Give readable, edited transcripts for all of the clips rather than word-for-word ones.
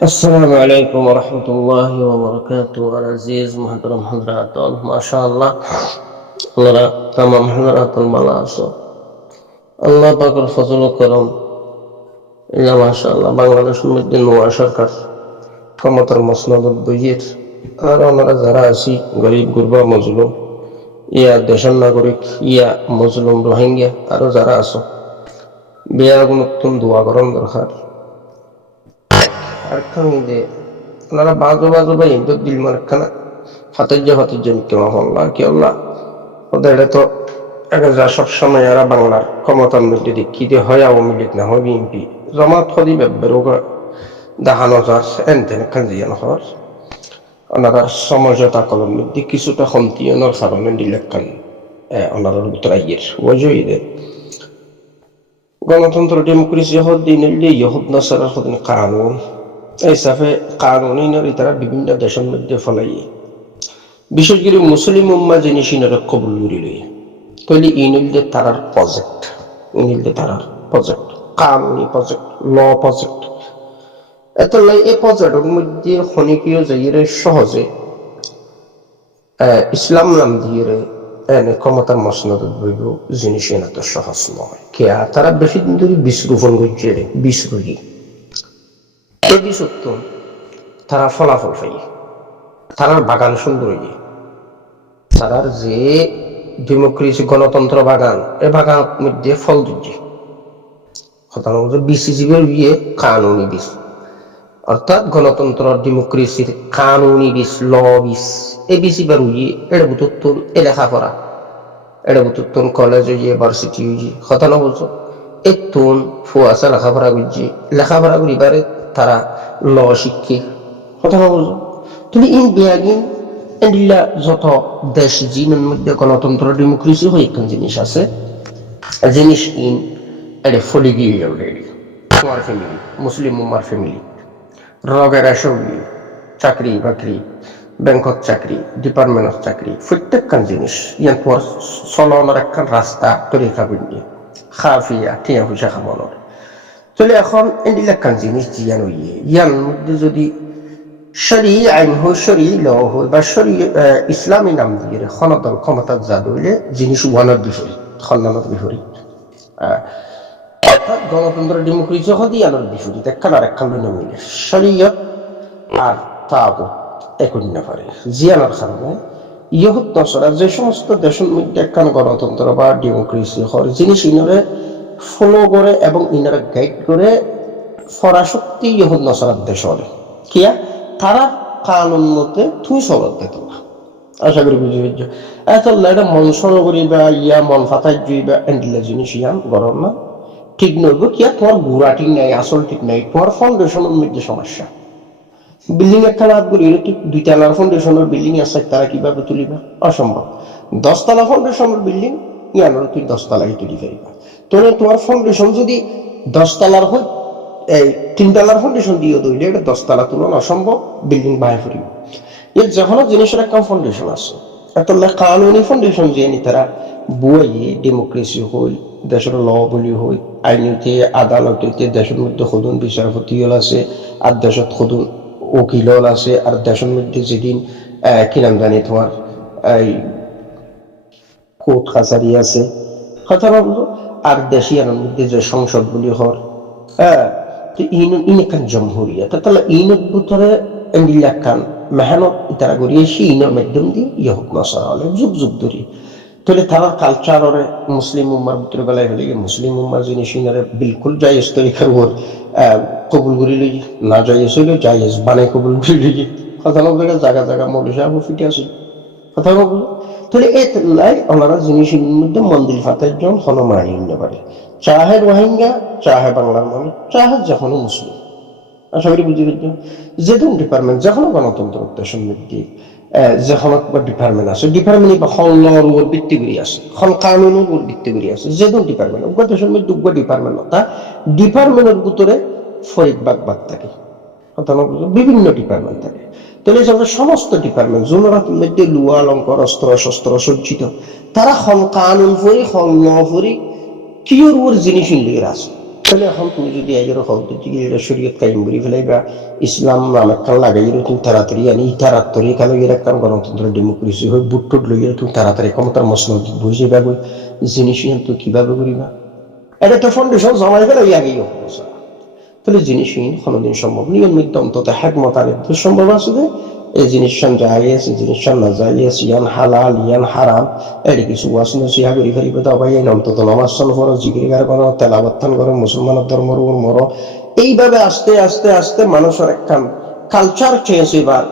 السلام عليكم ورحمة الله وبركاته العزيز محترم حضرات ما شاء الله আপনারা তামাম হাজারাতুল মালা আছো আল্লাহ পাকের ফজল ও করম ইলা মাশাআল্লাহ বাংলাদেশের মধ্যে নোয়া সরকার ক্ষমতার মসনদত বইয়ের আর আমরা যারা আছি গরিব গুরবা মজলুম ইয়া দেশের নাগরিক ইয়া মজলুম রোহিঙ্গা আরো যারা আছো বিয়া গুণত্তম দোয়া করণ দরকার আর খানি যে আপনারা বাজো বাজো ভাই ইন্দুর দিল মারখানা ফাতেজ্জা কেমন হল্লা কি আল্লাহ ওদের তো যা সবসময় এরা বাংলার ক্ষমতার মধ্যে দেখিতে হয় আওয়ামী লীগ না হয় বিএনপি জমাত হদি বেরোগ দেখানো যার এনতেন খান হওয়ার ওনারা সমঝোতা কলম মধ্যে কিছুটা খন্তিয়ানোর কারণে দিলেখান ওনার উত্তরাইয়ের ওজইদের গণতন্ত্র ডেমোক্রেসি হদ দিন ইহুদ নাসারার হদিন কানুন এই সাফে কানুন তারা বিভিন্ন দেশের মধ্যে ফলাই বিশেষ করে মুসলিম উম্মা জিনিস ইনারা কবুল করি লই তাহলে ইনলদে তারার প্রজেক্ট কানুনি প্রজেক্ট ল প্রজেক্ট এত লাই এই প্রজেক্টের মধ্যে খনিকীয় যাইরে সহজে ইসলাম নাম দিয়ে এনে ক্ষমতার মসনদত বইব জিনিস এনে তো সহজ নয় কেয়া তারা বেশি দিন ধরে বিশ্রোপণ করছে বিশ্রোহী এই বিসত্ব তারা ফলাফল পাই তারার বাগান সুন্দর তারার যে ডেমোক্রেসি গণতন্ত্র বাগান এ বাগান মধ্যে ফল দিচ্ছে বিসিজিবির বিয়ে কানুনি বিষ অর্থাৎ গণতন্ত্র ডেমোক্রেসির কানুনি বিষ ল বিষ এই বিসিবার উইয়ে এটা বুতুত্তন এ লেখাপড়া এটা বুতুত্তন কলেজ হইয়ে ভার্সিটি হইয়ে কথা না বলছো এতুন ফুয়াশা লেখাপড়া করিবারে তারা ল শিক্ষে কথা না বলছো তুমি ইন বিয়াগিন এন্ডিলা যত দেশ জিনের মধ্যে গণতন্ত্র ডেমোক্রেসি হয়ে একখান জিনিস আছে জিনিস ইন এটা ফলি গিয়ে অলরেডি তোমার ফ্যামিলি মুসলিম উম্মার ফ্যামিলি রগের সবই চাকরি বাকরি ব্যাংকত চাকরি ডিপার্টমেন্ট অফ চাকরি প্রত্যেকখান জিনিস ইয়ান তোমার চলনের একখান রাস্তা তরিকা বিন্দি খাফিয়া টিয়া পয়সা খামানোর চলে এখন এন্ডিলা একখান জিনিস জিয়ান হইয়ে ইয়ার মধ্যে যদি শরী আইন হয় শরী ল হয় বা শরী ইসলামী নাম দিয়ে খনদল ক্ষমতার যা দইলে জিনিস ওয়ানের বিষয় খন্ডানোর বিষয় অর্থাৎ গণতন্ত্র ডেমোক্রেসি হদি আনার বিষয় একখান আর একখান মিলে শরীয়ত আর তাগুত একই না পারে জিয়ানোর কারণে ইহুদ নসরা যে সমস্ত দেশের মধ্যে একখান গণতন্ত্র বা ডেমোক্রেসি হওয়ার জিনিস ইনারে ফলো করে এবং ইনারে গাইড করে ফরাশক্তি ইহুদ নসরার দেশ হলে কিয়া তারা কানুন মতে তুই সবর দিত না আশা করি বুঝে বুঝছো এত এটা মন সরো করিবা ইয়া মন ফাতাই জুইবা এন্ডিলা জিনিস ইয়ান গরম না ঠিক নইব কিয়া তোমার গুড়া ঠিক নাই আসল ঠিক নাই তোমার ফাউন্ডেশনের মধ্যে সমস্যা বিল্ডিং একটা রাত করি ঠিক 2 তলার ফাউন্ডেশনের বিল্ডিং আছে তারা কিভাবে তুলিবা অসম্ভব 10 তলা ফাউন্ডেশনের বিল্ডিং ইয়ানোর তুই 10 তলায় তুলি পারিবা তোমার ফাউন্ডেশন যদি 10 তলার হয় এই 3 তলার ফাউন্ডেশন দিয়ে দইলে এটা 10 তলা তুলন অসম্ভব বিল্ডিং বাই ফুরিব এর যখন জিনিসের একটা ফাউন্ডেশন আছে এত কানুনি ফাউন্ডেশন যে নি তারা বুয়ে ডেমোক্রেসি হই দেশের ল বলি হই আইনতে আদালতে দেশের মধ্যে খুদুন বিচারপতি আছে আর দেশত খুদুন উকিল আছে আর দেশের মধ্যে যেদিন কি নাম জানি তোমার এই কোর্ট কাছারি আছে কথা বলবো আর দেশিয়ার মধ্যে যে সংসদ বলি হর ইনকান জমহুরিয়ত তাহলে ইনের ভিতরে এন্ডিলাকান মেহনত তারা করিয়ে সেই ইনের মাধ্যম দিয়ে ইহুদ নসরা হলে যুগ যুগ ধরে তাহলে তারা কালচারে মুসলিম উম্মার ভিতরে বেলায় হলে মুসলিম উম্মার জিনিস ইনারে বিলকুল জায়েজ তরিকার ওর কবুল করি লই না জায়েজ হইলে জায়েজ বানাই কবুল করি লই কথা বলতে জায়গা জায়গা মৌলী সাহেব ফিটে আছে কথা বলবো তাহলে এই লাই ওনারা জিনিসের মধ্যে মন্দির ফাতের জন হনমানি নিতে পারে চাহে রোহিঙ্গা চাহে বাংলার মানুষ চাহে যখনও মুসলিম আশা করি বুঝে গেছি যেহেতু ডিপার্টমেন্ট যখনও গণতন্ত্র দেশের মধ্যে যখন ডিপার্টমেন্ট আছে ডিপার্টমেন্ট বা হলর উপর ভিত্তি করে আছে হল কানুনের উপর ভিত্তি করে আছে যেহেতু ডিপার্টমেন্ট উগ্র দেশের মধ্যে উগ্র ডিপার্টমেন্ট তা ডিপার্টমেন্টের ভিতরে ফরিক বাগ থাকে কথা বিভিন্ন ডিপার্টমেন্ট থাকে তাহলে যখন সমস্ত ডিপার্টমেন্ট জোনার মধ্যে লুয়া অলঙ্কার অস্ত্র শস্ত্র সজ্জিত তারা হল কানুন ফরি হল ন ফরি কিওর ওর জিনিস লিখে আছে তাহলে এখন তুমি যদি এর পদ্ধতিকে এটা শরীয়ত কায়েম করে ফেলাইবা ইসলাম নাম একখান লাগাই তুমি তাড়াতাড়ি আনি তাড়াতাড়ি এখানে গিয়ে একখান গণতন্ত্র ডেমোক্রেসি হয়ে বুট টুট লইয়া তুমি তাড়াতাড়ি ক্ষমতার মসনদ বুঝে যাবে জিনিস তো কিভাবে করিবা এটা একটা ফাউন্ডেশন জমাই ফেলাই আগেই অবস্থা তাহলে জিনিসহীন কোনোদিন সম্ভব নিয়ম মধ্যে অন্তত হ্যাকমত আনিত সম্ভব আছে যে এই জিনিসটান জায়েজ এই জিনিসটান না জায়েজ ইয়ান হালাল ইয়ান হারাম এটি কিছু ওয়াসন সিহা করি ফেলিবে তো ভাই অন্তত নামাজ সান করো জিকির গার করো তেলাবাত্তান করো মুসলমানের ধর্মর উপর মরো এইভাবে আস্তে আস্তে আস্তে মানুষের একখান কালচার চেঞ্জ এবার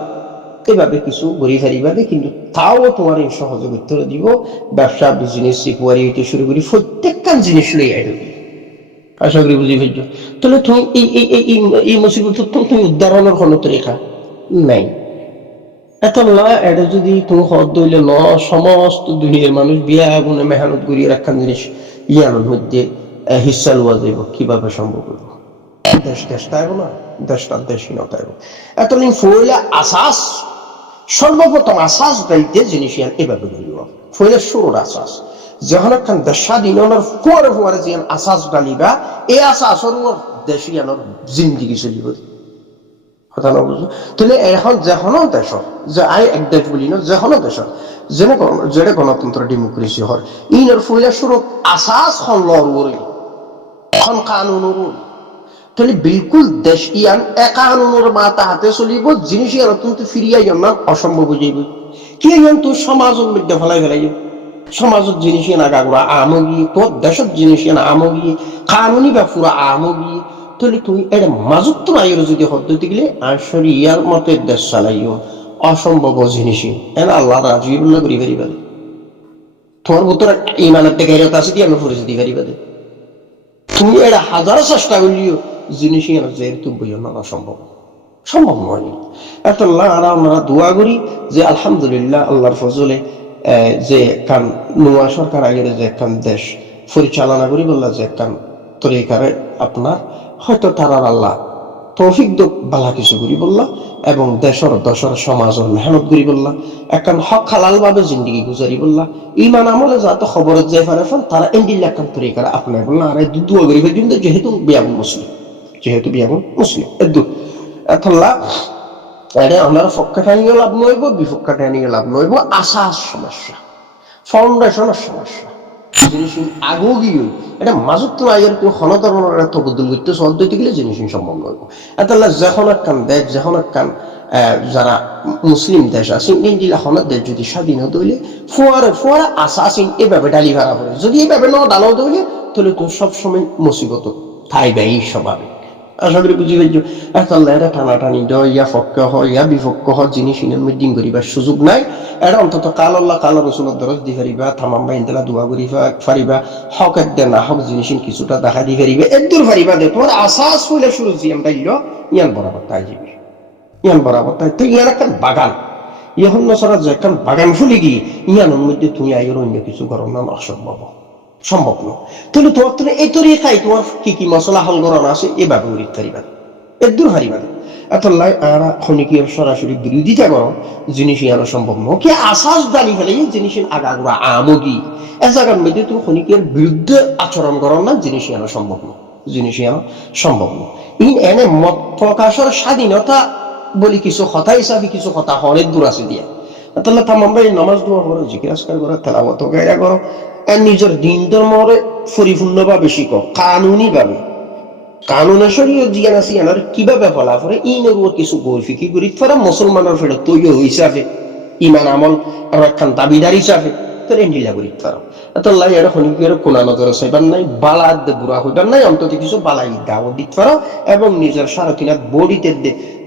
এভাবে কিছু ঘুরি ফেলিবাদে কিন্তু তাও তোমার এই সহযোগিতা দিব ব্যবসা বিজনেস শিকুয়ারি হইতে শুরু করি প্রত্যেকখান জিনিস লই আইডবি আশা করি বুঝি ফেলছো তাহলে তুমি এই মুসিবত তুমি উদ্ধারণের কোনো তরিকা নাই এত না এটা যদি তুমি হদ দইলে ন সমস্ত দুনিয়ার মানুষ বিয়া গুণে মেহনত করিয়ে রাখান জিনিস ইয়ানোর মধ্যে হিস্সা লওয়া যাইব কিভাবে সম্ভব হইব দেশ দেশ তাইব না দেশটা দেশহীন তাইব এতদিন ফইলে আসাস সর্বপ্রথম আসাস দায়িত্বে জিনিস ইয়ান এভাবে করিব ফইলে শুরুর আসাস যখন একখান দেশ স্বাধীন হওয়ার পরে পরে যে আসাস ডালিবা এই আসাসের দেশিয়ানোর জিন্দিগি চলিব কথা না বুঝো তাহলে এখন যেখনো দেশ যে আই এক দেশ বলি না যেখনো দেশ যেটা গণতন্ত্র ডেমোক্রেসি হর ইনর ফইলা শুরু আসাস খন লড় খন কানুন তাহলে বিলকুল দেশ ইয়ান একানুনের মাথা হাতে চলিব জিনিস ইয়ান অত্যন্ত ফিরিয়া ইয়ান অসম্ভব হয়ে যাইব কি ইয়ান তোর সমাজের মধ্যে ফেলাই ফেলাই সমাজত জিনিস ইয়ান আগাগোড়া আমগি তোর দেশের জিনিস ইয়ান আমগি কানুনি বা পুরা আমগি তাহলে তুমি এটা মাজুত তো নাই যদি পদ্ধতি গেলে আসলে ইয়ার মতে দেশ চালাইও অসম্ভব জিনিসই এন আল্লাহ রাজিবুল্লাহ করি ফেরিবা তোমার ভিতরে ইমানের থেকে এরত আছে কি আমি পরিচিতি ফেরিবা তুমি এটা হাজার চেষ্টা করলিও জিনিসই এর যে তুমি বইও না অসম্ভব সম্ভব নয় এত আল্লাহ আর আমরা দোয়া করি যে আলহামদুলিল্লাহ আল্লাহর ফজলে যে একখান নোয়া সরকার আগের যে একখান দেশ পরিচালনা করি বললা যে একখান তরিকারে আপনার হয়তো তারার আল্লাহ তৌফিক দোক বালা কিছু করি বললা এবং দেশের দশের সমাজের মেহনত করি বললা একখান হক হালাল ভাবে জিন্দিগি গুজারি বললা ইমান আমলে যাতে খবরের যাই পারে তারা এন্ডিল্লা একখান তরিকারে আপনার বললা আর দুয়া করি কিন্তু যেহেতু বিয়াগুন মুসলিম এতলা এটা আমার পক্ষে টানিয়ে লাভ নইব বিপক্ষে টানিয়ে লাভ নইব আসাস সমস্যা ফাউন্ডেশনের সমস্যা জিনিস আগেও গিয়ে এটা মাজুত তো আইয়ের কেউ ক্ষণধর্মের এত বদল করতে সহজ দিতে গেলে জিনিস সম্ভব নইব এতলা যখন একখান দেশ যখন একখান যারা মুসলিম দেশ আছে ইন্ডিয়া হনের দেশ যদি স্বাধীনতা হইলে ফোয়ারে আসাসিন এভাবে ডালি ভাড়া করে যদি এইভাবে ন ডালাও হইলে তাহলে তো সবসময় মুসিবত থাইবে এই স্বভাবে আশা করি বুঝি পাইছো এতলা এটা টানাটানি দেয় ইয়া পক্ষ হয় ইয়া বিপক্ষ হয় জিনিস ইনের মধ্যে করিবার সুযোগ নাই এটা অন্তত কাল আল্লাহ কাল রসুলের দরজ দি ফারিবা থামাম বা ইন্দেলা দোয়া করি ফারিবা হক এক দে না হক জিনিস কিছুটা দেখা দি ফারিবে একদূর ফারিবা দে তোমার আসাস হইলে শুরু জিয়াম তাইল ইয়ান বরাবর তাই যাবি ইয়ান বরাবর তাই তো ইয়ান একটা বাগান ইহন নসরা যে একটা বাগান ফুলে গিয়ে ইয়ানোর মধ্যে তুমি আইয়ের অন্য কিছু করো না অসম্ভব সম্ভব নয় তাহলে তোমার তুমি এই তরিকায় তোমার কি কি মশলা হল গরম আছে এভাবে উড়িত ফারিবা একদূর ফারিবা এতলাই আরা খনিকের সরাসরি বিরোধিতা করো জিনিস আনা সম্ভব নয় কি আসাস দাঁড়ি ফেলে জিনিসের আগাগোড়া আমগি এ জায়গার মধ্যে তুমি খনিকের বিরুদ্ধে আচরণ করো না জিনিস আনা সম্ভব নয় জিনিস আনা সম্ভব নয় এনে মত প্রকাশের স্বাধীনতা বলি কিছু কথা হিসাবে কিছু কথা হরের দূর আছে দিয়া তাহলে তামাম্বাই নামাজ দোয়া করো জিকির আসকার করো তেলাওয়াত গায়রা করো আর নিজের দিন ধর্মরে পরিপূর্ণভাবে শিখো কানুনি ভাবে কানুনে শরীয়ত জিয়ান আছে ইয়ানার কিভাবে ফলা পরে ইনের উপর কিছু গোল ফিকি করি ফেরা মুসলমানের ফেরত তৈরি হিসাবে ইমান আমল আর একখান দাবিদার হিসাবে তোর এন্ডিলা করি তার আল্লাহ এর খনিকের কোনা নজর সাইবার নাই বালাদ বুড়া হইবার নাই অন্তত কিছু বালাই দাও দিত পারো এবং নিজের সারকিনাত বডিতে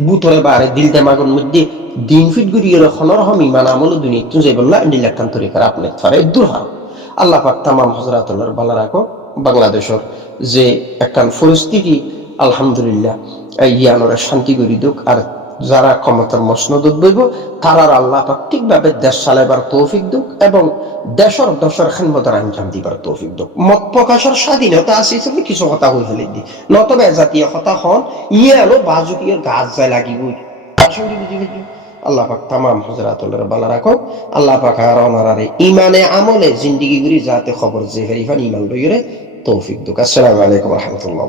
বুতরে বারে দিল দেমাগের মধ্যে দিন ফিট গুড়িয়ে রখনের হম ইমান আমল দুনিয়া তুই যাই বললা এন্ডিলা একখান তরিকার আপনি ফারে দূর হার আল্লাহ পাক তামাম হযরতুল্লাহর বালা রাখো বাংলাদেশের যে একখান পরিস্থিতি আলহামদুলিল্লাহ ইয়ানোর শান্তি করি দুক আর যারা ক্ষমতার মসনদত বইব তারার আল্লাহ পাক ঠিকভাবে দেশ চালাইবার তৌফিক দুক এবং দেশের দশের খেদমতের আঞ্জাম দিবার তৌফিক দুক মত প্রকাশের স্বাধীনতা আছে হিসেবে কিছু কথা হয়ে ফেলে দি নতবে জাতীয় কথা হন ইয়ানো বাজুকিয়ে গাছ যায় লাগিবই আসলে বুঝি গেছি আল্লাহ পাক তামাম হযরতুল্লাহর বালা রাখো আল্লাহ পাক আর ওনারে ইমানে আমলে জিন্দেগি গুরি যাতে খবর যে ফেরিফান ইমান লইরে তৌফিক দুক। আসসালামু আলাইকুম রহমতুল্লাহ।